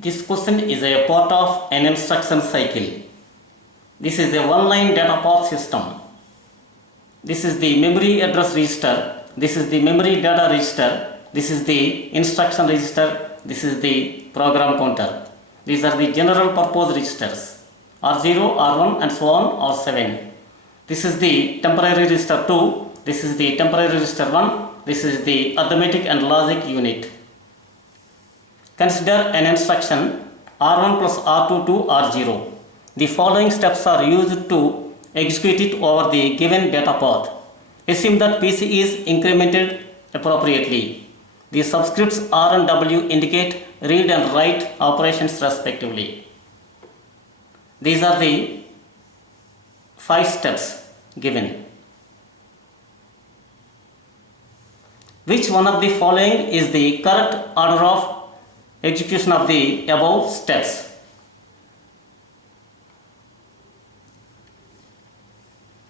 This question is a part of an instruction cycle. This is a one-line data path system. This is the memory address register. This is the memory data register. This is the instruction register. This is the program counter. These are the general purpose registers. R0, R1 and so on, R7. This is the temporary register 2. This is the temporary register 1. This is the arithmetic and logic unit. Consider an instruction R1 plus R2 to R0. The following steps are used to execute it over the given data path. Assume that PC is incremented appropriately. The subscripts R and W indicate read and write operations respectively. These are the 5 steps given. Which one of the following is the correct order of execution of the above steps?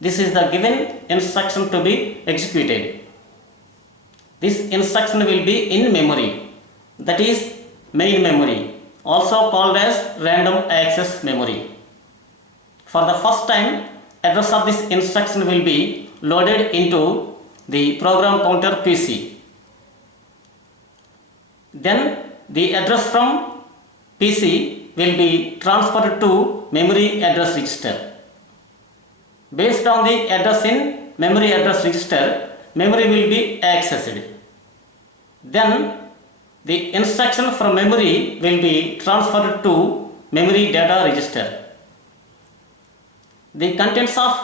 This is the given instruction to be executed. This instruction will be in memory, that is main memory, also called as random access memory. For the first time, address of this instruction will be loaded into the program counter PC. Then the address from PC will be transferred to memory address register. Based on the address in memory address register, memory will be accessed. Then the instruction from memory will be transferred to memory data register. The contents of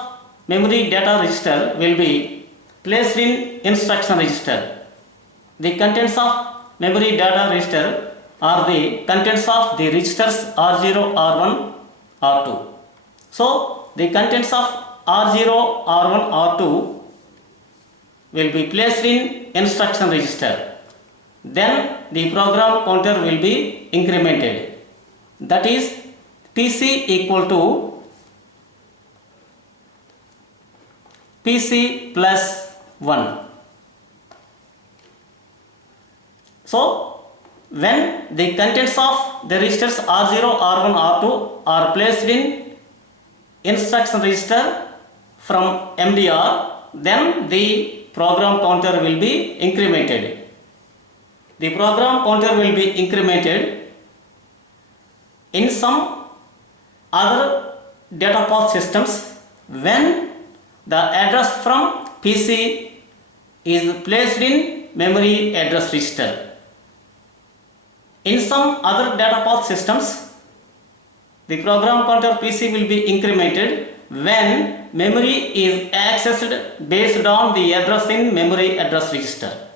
memory data register will be placed in instruction register. The contents of memory data register are the contents of the registers R0, R1, R2. So the contents of R0, R1, R2 will be placed in instruction register. Then the program counter will be incremented. That is PC equal to PC plus 1. So when the contents of the registers R0, R1, R2 are placed in instruction register from MDR, then the program counter will be incremented. The program counter will be incremented in some other data path systems when the address from PC is placed in memory address register. In some other data path systems, the program counter PC will be incremented when memory is accessed based on the address in memory address register.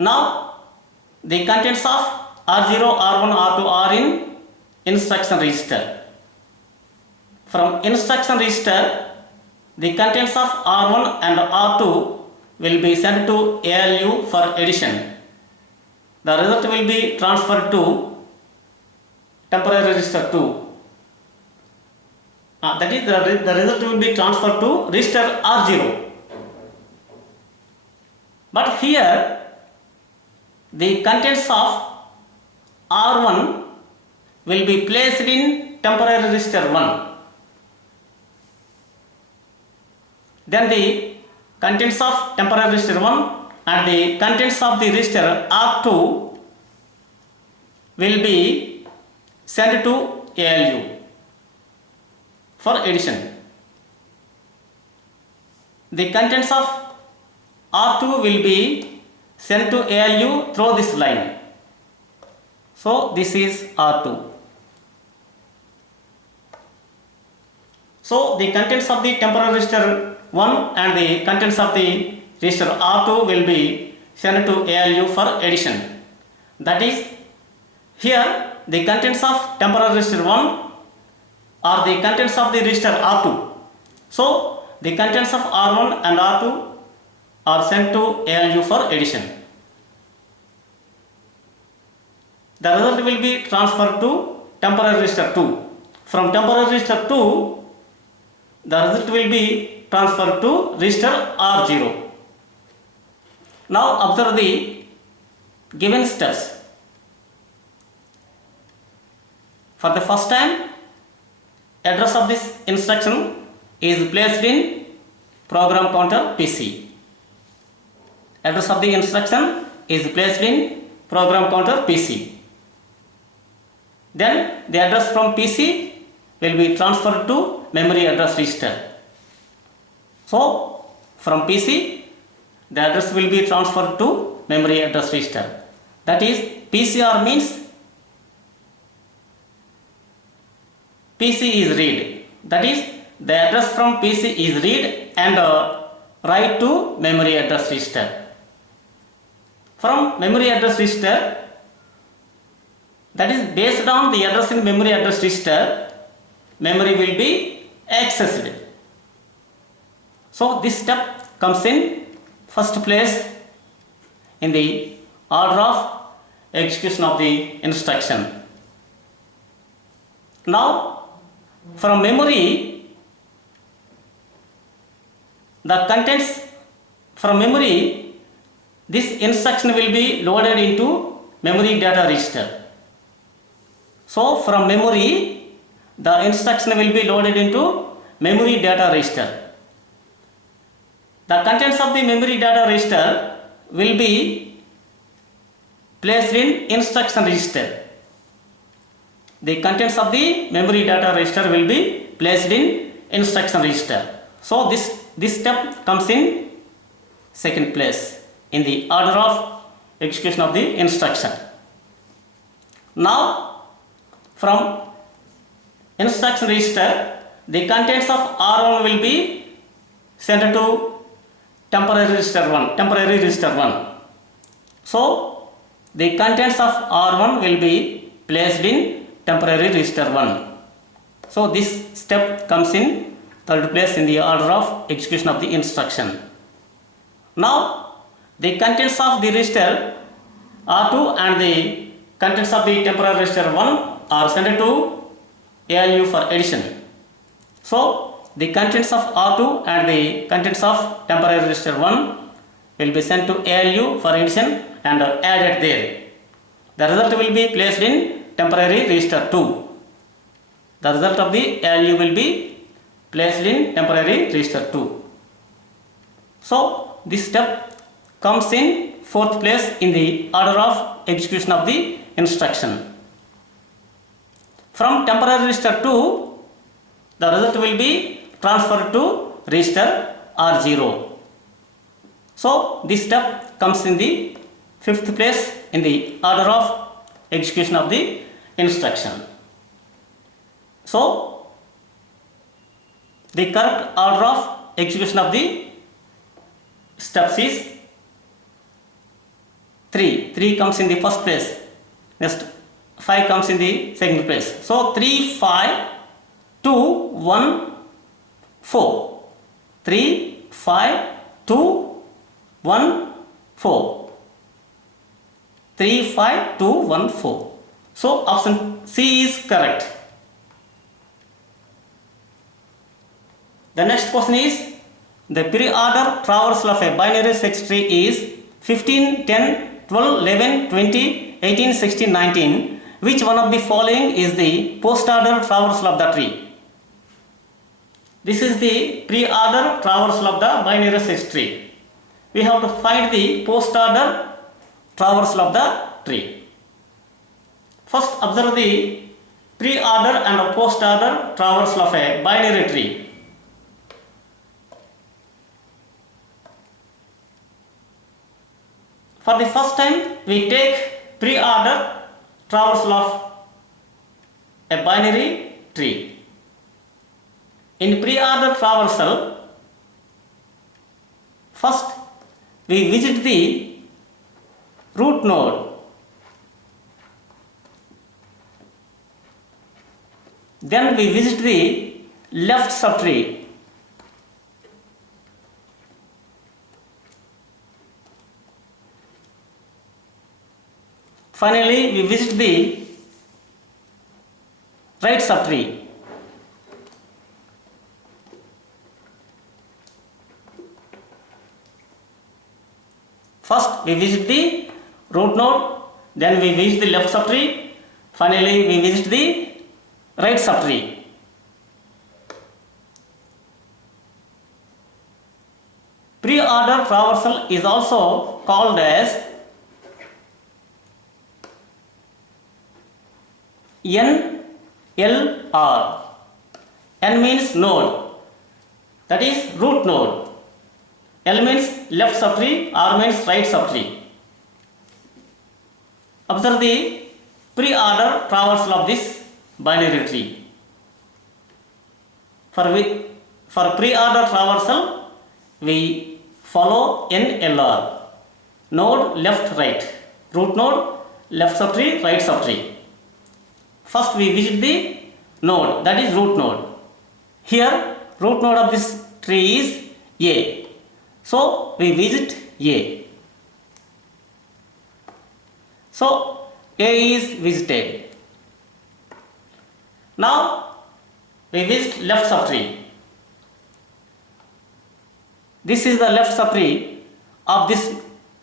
Now the contents of R0, R1, R2 are in instruction register. From instruction register, the contents of R1 and R2 will be sent to ALU for addition. The result will be transferred to temporary register 2. That is, the result will be transferred to register R0. But here, the contents of R1 will be placed in temporary register 1. Then the contents of temporary register 1 and the contents of the register R2 will be sent to ALU for addition. The contents of R2 will be sent to ALU through this line. So this is R2. So the contents of the temporary register 1 and the contents of the register R2 will be sent to ALU for addition. That is, here the contents of temporary register 1 are the contents of the register R2. So the contents of R1 and R2 are sent to ALU for addition. The result will be transferred to temporary register 2. From temporary register 2, the result will be transferred to register R0. Now observe the given steps. For the first time, address of this instruction is placed in program counter PC. Address of the instruction is placed in program counter PC. Then the address from PC will be transferred to memory address register. So from PC, the address will be transferred to memory address register. That is, PCR means PC is read. That is, the address from PC is read and write to memory address register. From memory address register, that is based on the address in memory address register, memory will be accessed. So this step comes in first place in the order of execution of the instruction. Now from memory, the contents from memory, this instruction will be loaded into memory data register. So from memory, the instruction will be loaded into memory data register. The contents of the memory data register will be placed in instruction register. The contents of the memory data register will be placed in instruction register. So this step comes in second place in the order of execution of the instruction. Now from instruction register, the contents of R1 will be sent to temporary register 1. So the contents of R1 will be placed in temporary register 1. So this step comes in third place in the order of execution of the instruction. Now the contents of the register R2 and the contents of the temporary register 1 are sent to ALU for addition. So the contents of R2 and the contents of temporary register 1 will be sent to ALU for addition and added there. The result will be placed in temporary register 2. The result of the ALU will be placed in temporary register 2. So this step comes in fourth place in the order of execution of the instruction. From temporary register 2, the result will be transferred to register R0. So this step comes in the fifth place in the order of execution of the instruction. So the correct order of execution of the steps is 3. 3 comes in the first place. Next 5 comes in the second place. So 3, 5, 2, 1, 4. 3, 5, 2, 1, 4. 3, 5, 2, 1, 4. So option C is correct. The next question is, the pre-order traversal of a binary search tree is 15, 10, 12, 11, 20, 18, 16, 19. Which one of the following is the post-order traversal of the tree? This is the pre-order traversal of the binary search tree. We have to find the post-order traversal of the tree. First observe the pre-order and post-order traversal of a binary tree. For the first time, we take pre-order traversal of a binary tree. In pre-order traversal, first we visit the root node, then we visit the left subtree, finally we visit the right subtree. First we visit the root node, then we visit the left subtree, finally we visit the right subtree. Pre-order traversal is also called as NLR. N means node, that is root node. L means left subtree, R means right subtree. Observe the pre-order traversal of this binary tree. For pre-order traversal, we follow NLR. Node left right, root node left subtree, right subtree. First we visit the node, that is root node. Here root node of this tree is A. So we visit A. So A is visited. Now we visit left subtree. This is the left subtree of this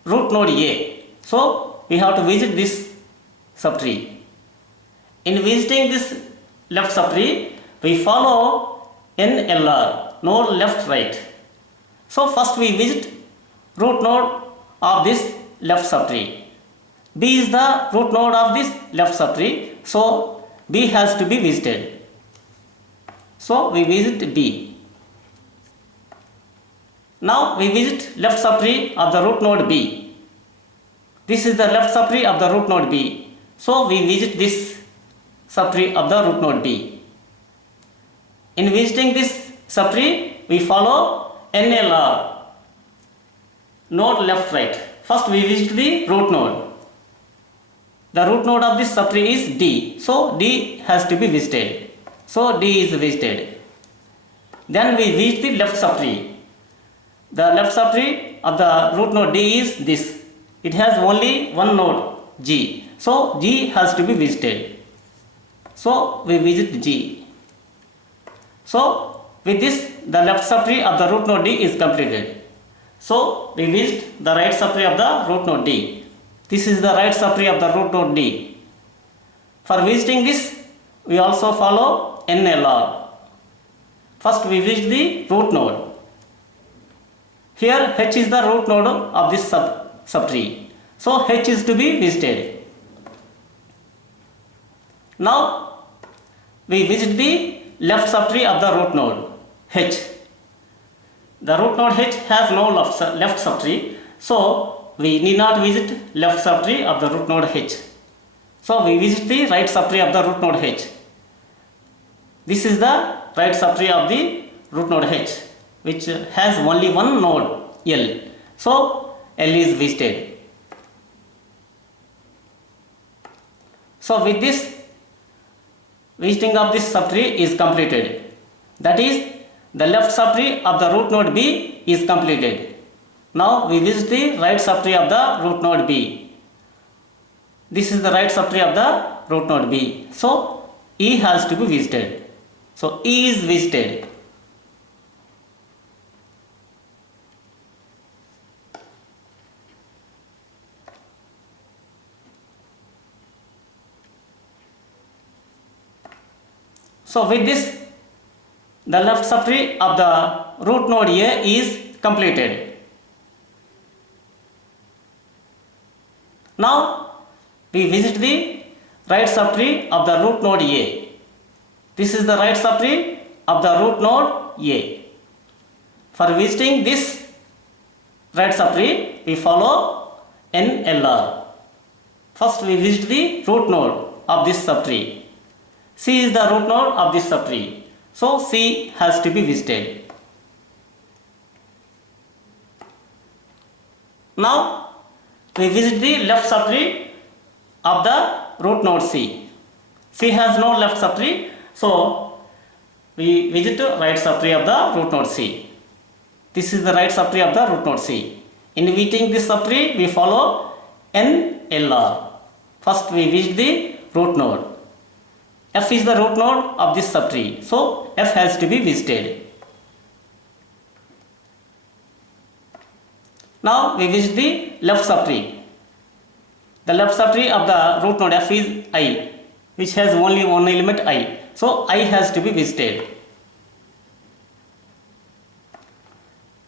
root node A. So we have to visit this subtree. In visiting this left subtree, we follow NLR, node left right. So first we visit root node of this left subtree. B is the root node of this left subtree, so B has to be visited. So we visit B. Now we visit left subtree of the root node B. This is the left subtree of the root node B. So we visit this subtree of the root node B. In visiting this subtree, we follow NLR, node left right. First we visit the root node. The root node of this subtree is D. So D has to be visited. So D is visited. Then we visit the left subtree. The left subtree of the root node D is this. It has only one node G. So G has to be visited. So we visit G. So with this the left subtree of the root node D is completed. So we visit the right subtree of the root node D. This is the right subtree of the root node D. For visiting this, we also follow NLR. First we visit the root node. Here H is the root node of this subtree. So H is to be visited. Now we visit the left subtree of the root node H. The root node H has no left subtree, so we need not visit left subtree of the root node H. So we visit the right subtree of the root node H. This is the right subtree of the root node H, which has only one node L. So L is visited. So with this, visiting of this subtree is completed. That is, the left subtree of the root node B is completed. Now we visit the right subtree of the root node B. This is the right subtree of the root node B. So E has to be visited. So E is visited. So with this, the left subtree of the root node A is completed. Now we visit the right subtree of the root node A. This is the right subtree of the root node A. For visiting this right subtree, we follow NLR. First we visit the root node of this subtree. C is the root node of this subtree. So C has to be visited. Now we visit the left subtree of the root node C. C has no left subtree, so we visit the right subtree of the root node C. This is the right subtree of the root node C. In visiting this subtree, we follow NLR. First we visit the root node. F is the root node of this subtree, so F has to be visited. Now we visit the left subtree. The left subtree of the root node f is I, which has only one element I. So I has to be visited.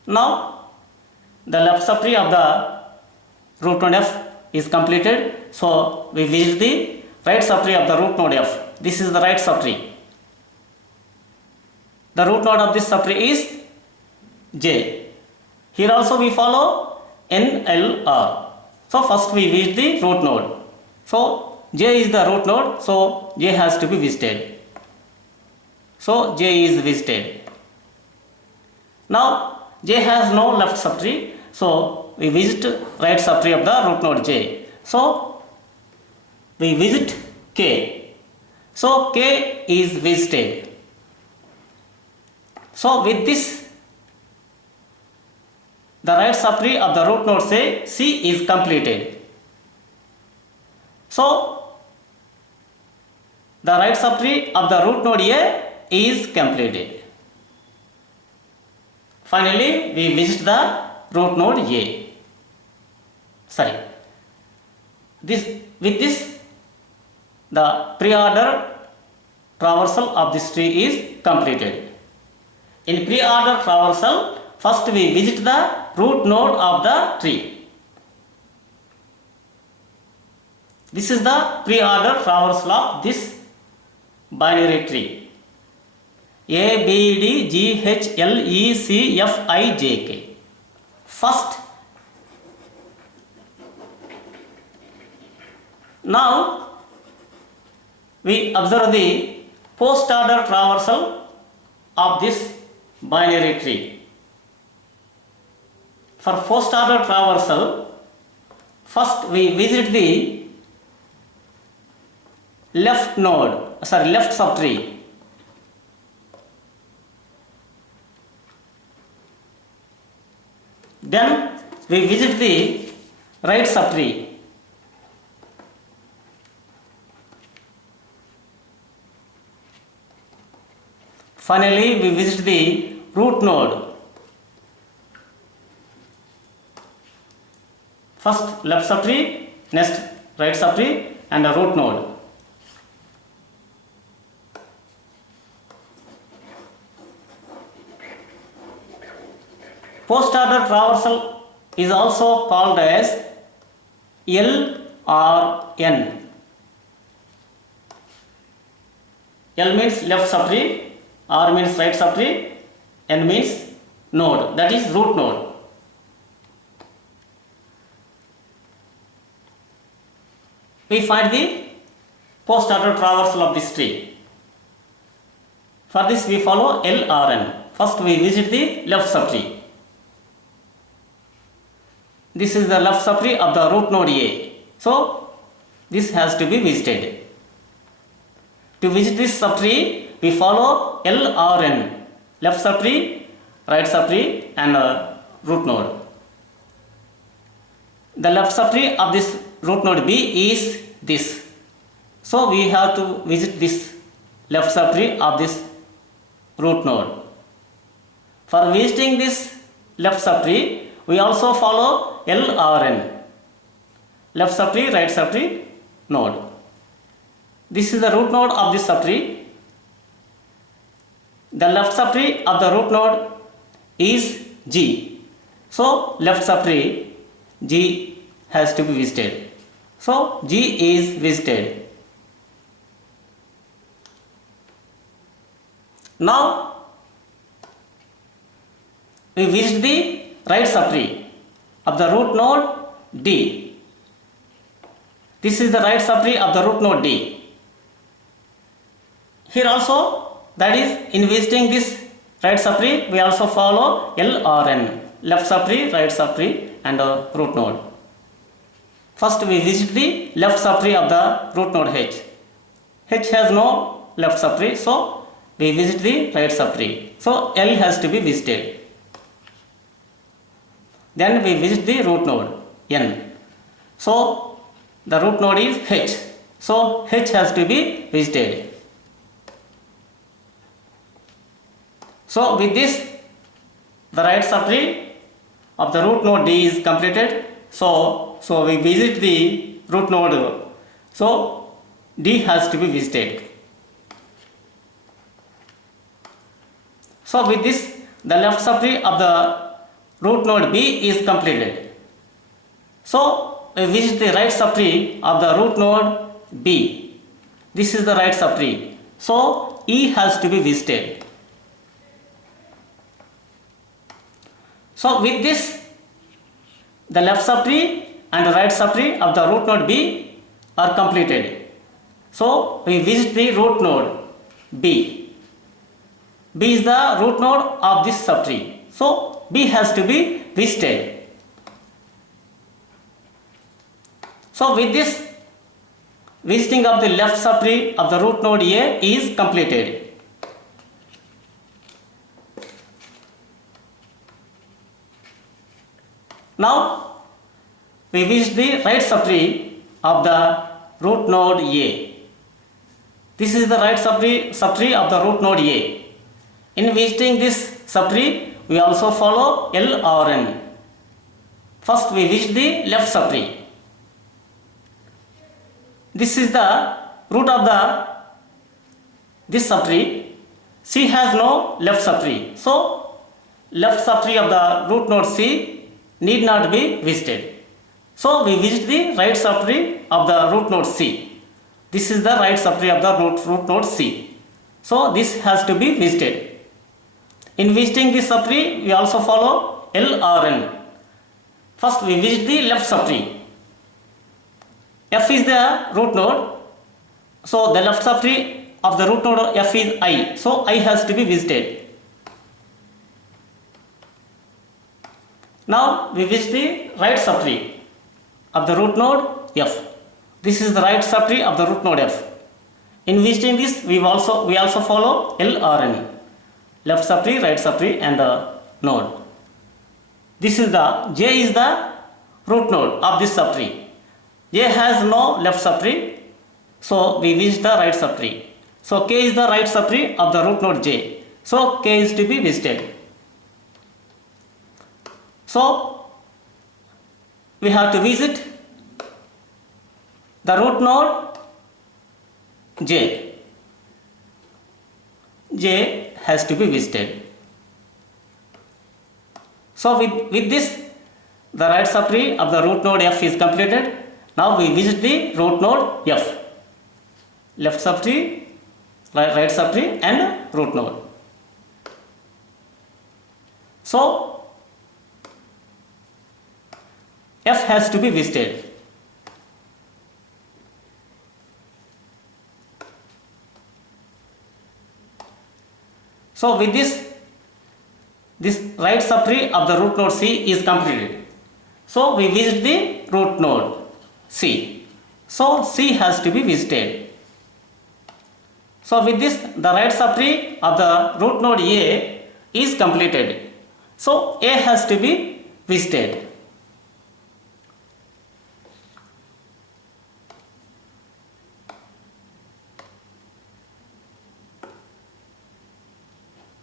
Now the left subtree of the root node f is completed. So we visit the right subtree of the root node f. This is the right subtree. The root node of this subtree is j. Here also we follow NLR. So first we visit the root node. So j is the root node, so j has to be visited. So j is visited. Now j has no left subtree, so we visit right subtree of the root node j. So we visit k. So k is visited. So with this, the right subtree of the root node say C is completed. So the right subtree of the root node A is completed. Finally, we visit the root node A. With this, the pre-order traversal of this tree is completed. In pre-order traversal, first we visit the root node of the tree. This is the pre-order traversal of this binary tree. A, B, D, G, H, L, E, C, F, I, J, K. First, now we observe the post-order traversal of this binary tree. For first order traversal, first we visit the left subtree. Then we visit the right subtree. Finally, we visit the root node. First left subtree, next right subtree and a root node. Post order traversal is also called as L or N. L means left subtree, R means right subtree, N means node, that is root node. We find the post order traversal of this tree. For this we follow L or N. First we visit the left subtree. This is the left subtree of the root node A. So this has to be visited. To visit this subtree, we follow L or N. Left subtree, right subtree and root node. The left subtree of this root node B is this. So we have to visit this left subtree of this root node. For visiting this left subtree, we also follow L or N. Left subtree, right subtree, node. This is the root node of this subtree. The left subtree of the root node is G. So left subtree G has to be visited. So G is visited. Now we visit the right subtree of the root node D. This is the right subtree of the root node D. Here also, that is, in visiting this right subtree, we also follow L or N. Left subtree, right subtree and root node. First we visit the left subtree of the root node H. H has no left subtree, so we visit the right subtree. So L has to be visited. Then we visit the root node N. So the root node is H. So H has to be visited. So with this, the right subtree of the root node D is completed. So we visit the root node. So D has to be visited. So with this, the left subtree of the root node B is completed. So we visit the right subtree of the root node B. This is the right subtree. So E has to be visited. So with this, the left subtree and the right subtree of the root node B are completed. So we visit the root node B. B is the root node of this subtree. So B has to be visited. So with this, visiting of the left subtree of the root node A is completed. Now we visit the right subtree of the root node A. This is the right subtree of the root node A. In visiting this subtree, we also follow L or N. First we visit the left subtree. This is the root of this subtree. C has no left subtree. So left subtree of the root node C need not be visited. So we visit the right subtree of the root node C. This is the right subtree of the root node C. So this has to be visited. In visiting this subtree, we also follow L or N. First we visit the left subtree. F is the root node. So the left subtree of the root node F is I. So I has to be visited. Now we visit the right subtree of the root node F. This is the right subtree of the root node F. In visiting this, we also follow L or N. Left subtree, right subtree, and the node. This is the J is the root node of this subtree. J has no left subtree, so we visit the right subtree. So K is the right subtree of the root node J. So K is to be visited. So we have to visit the root node J. J has to be visited. So with this, the right subtree of the root node F is completed. Now we visit the root node F. Left subtree, right subtree, and root node. So F has to be visited. So with this right subtree of the root node C is completed. So we visit the root node C. So C has to be visited. So with this, the right subtree of the root node A is completed. So A has to be visited.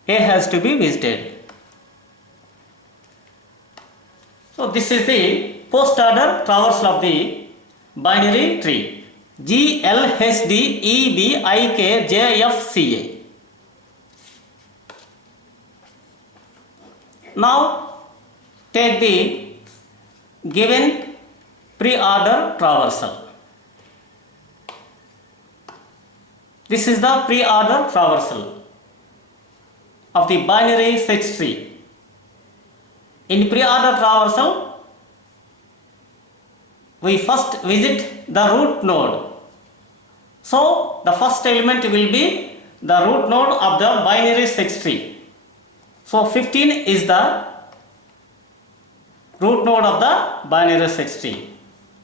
A has to be visited. So this is the post order traversal of the binary tree. G, L, H, D, E, B, I, K, J, F, C, A. Now take the given pre-order traversal. This is the pre-order traversal of the binary search tree. In pre-order traversal, we first visit the root node. So the first element will be the root node of the binary search tree. So 15 is the root node of the binary search tree.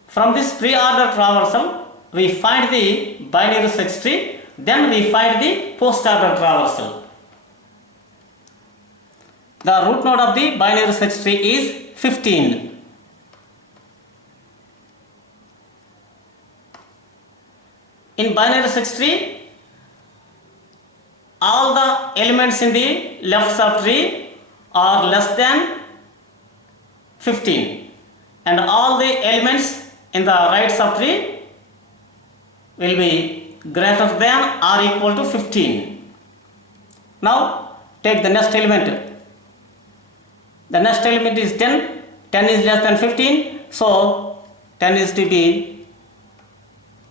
From this pre-order traversal, we find the binary search tree, then we find the post-order traversal. The root node of the binary search tree is 15. In binary search tree, all the elements in the left subtree are less than 15, and all the elements in the right subtree will be greater than or equal to 15. Now take the next element. The next element is 10. 10 is less than 15, so 10 is to be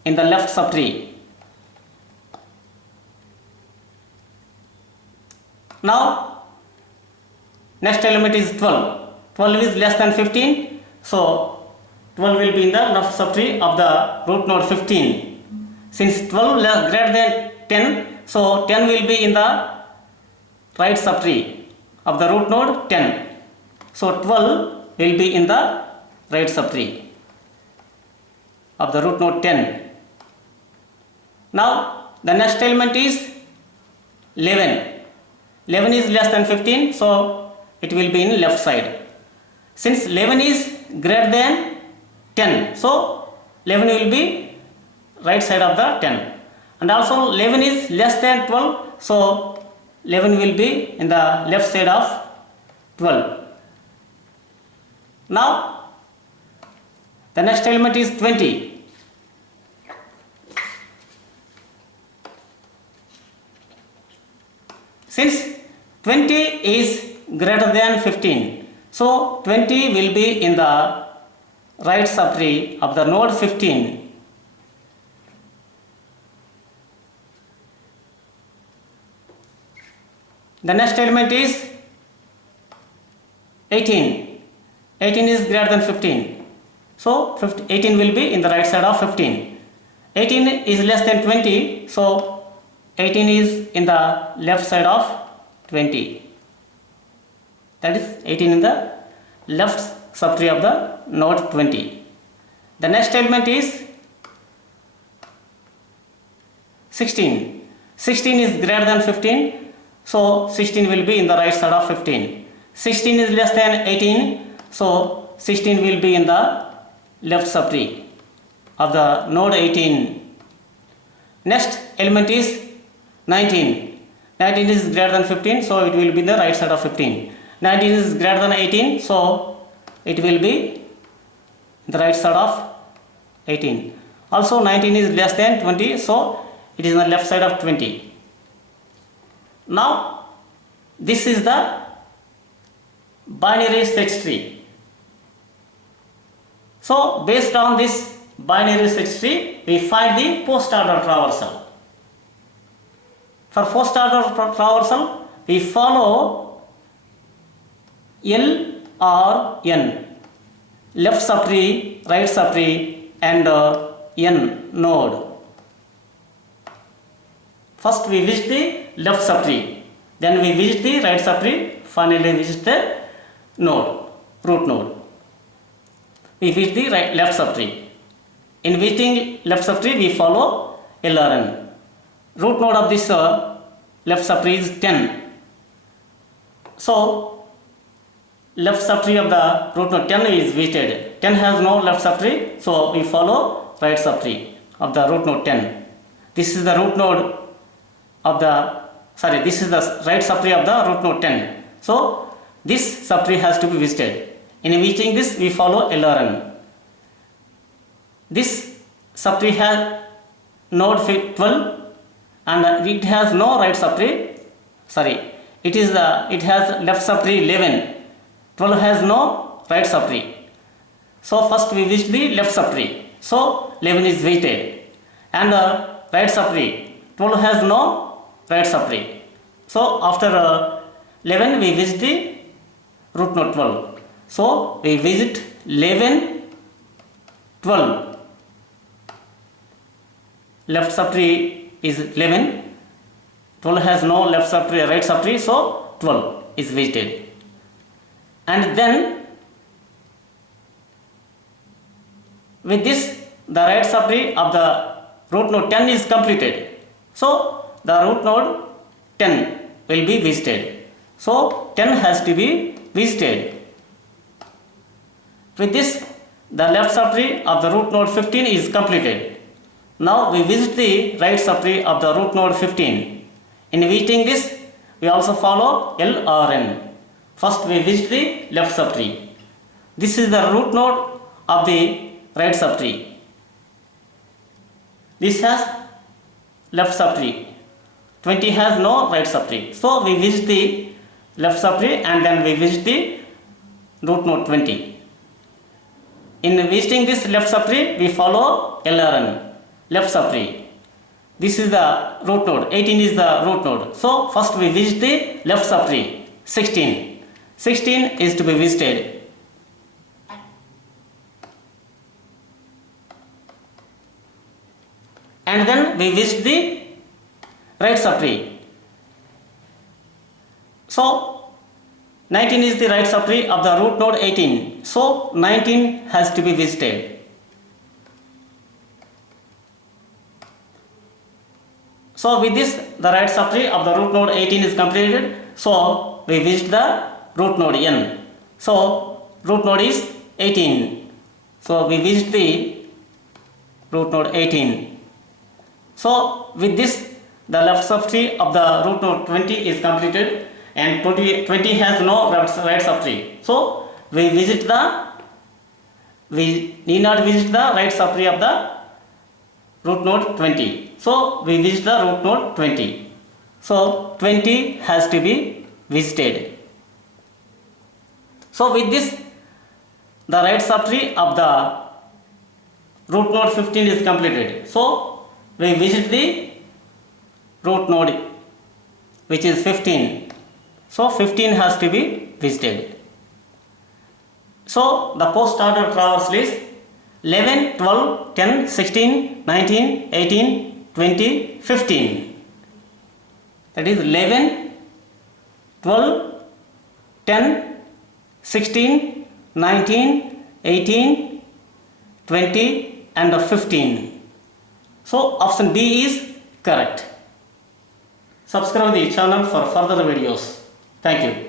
in the left subtree. Now next element is 12. 12 is less than 15, so 12 will be in the left subtree of the root node 15. Since 12 greater than 10, so 10 will be in the right subtree of the root node 10. So 12 will be in the right subtree of the root node 10. Now the next element is 11. 11 is less than 15, so it will be in left side. Since 11 is greater than 10, so 11 will be right side of the 10. And also 11 is less than 12, so 11 will be in the left side of 12. Now the next element is 20. Since 20 is greater than 15, so 20 will be in the right subtree of the node 15. The next element is 18. 18 is greater than 15, so 18 will be in the right side of 15. 18 is less than 20, so 18 is in the left side of 20. That is 18 in the left subtree of the node 20. The next element is 16. 16 is greater than 15, so 16 will be in the right side of 15. 16 is less than 18, so 16 will be in the left subtree of the node 18. Next element is 19. 19 is greater than 15, so it will be in the right side of 15. 19 is greater than 18, so it will be in the right side of 18. Also 19 is less than 20, so it is on the left side of 20. Now this is the binary search tree. So based on this binary search tree, we find the first order traversal. For first order traversal, we follow L or N, left subtree, right subtree, and N node. First we visit the left subtree, then we visit the right subtree, finally visit the node, root node. We visit the left subtree. In visiting left subtree, we follow L or N. Root node of this left subtree is 10. So left subtree of the root node 10 is visited. 10 has no left subtree, so we follow right subtree of the root node 10. This is the root node of the, this is the right subtree of the root node 10. So this subtree has to be visited. In visiting this, we follow L or N. This subtree has node 12 and it has no right subtree. It has left subtree 11. 12 has no right subtree. So first we visit the left subtree. So 11 is visited. And right subtree, 12 has no right subtree. So after 11 we visit the root node 12. So we visit 11, 12. Left subtree is 11. 12 has no left subtree, right subtree, so 12 is visited. And then with this, the right subtree of the root node 10 is completed. So the root node 10 will be visited. So 10 has to be visited. With this, the left subtree of the root node 15 is completed. Now we visit the right subtree of the root node 15. In visiting this, we also follow L or N. First we visit the left subtree. This is the root node of the right subtree. This has left subtree. 20 has no right subtree. So we visit the left subtree and then we visit the root node 20. In visiting this left subtree, we follow LRN, left subtree. This is the root node, 18 is the root node. So first we visit the left subtree, 16. 16 is to be visited. And then we visit the right subtree. So 19 is the right subtree of the root node 18. So 19 has to be visited. So with this, the right subtree of the root node 18 is completed. So we visit the root node n. So root node is 18. So we visit the root node 18. So with this, the left subtree of the root node 20 is completed, and 20 has no right subtree. So we need not visit the right subtree of the root node 20. So we visit the root node 20. So 20 has to be visited. So with this, the right subtree of the root node 15 is completed. So we visit the root node which is 15. So 15 has to be visited. So the post order traversal is 11, 12, 10, 16, 19, 18, 20, 15. That is 11, 12, 10, 16, 19, 18, 20 and 15. So option B is correct. Subscribe the channel for further videos. Thank you.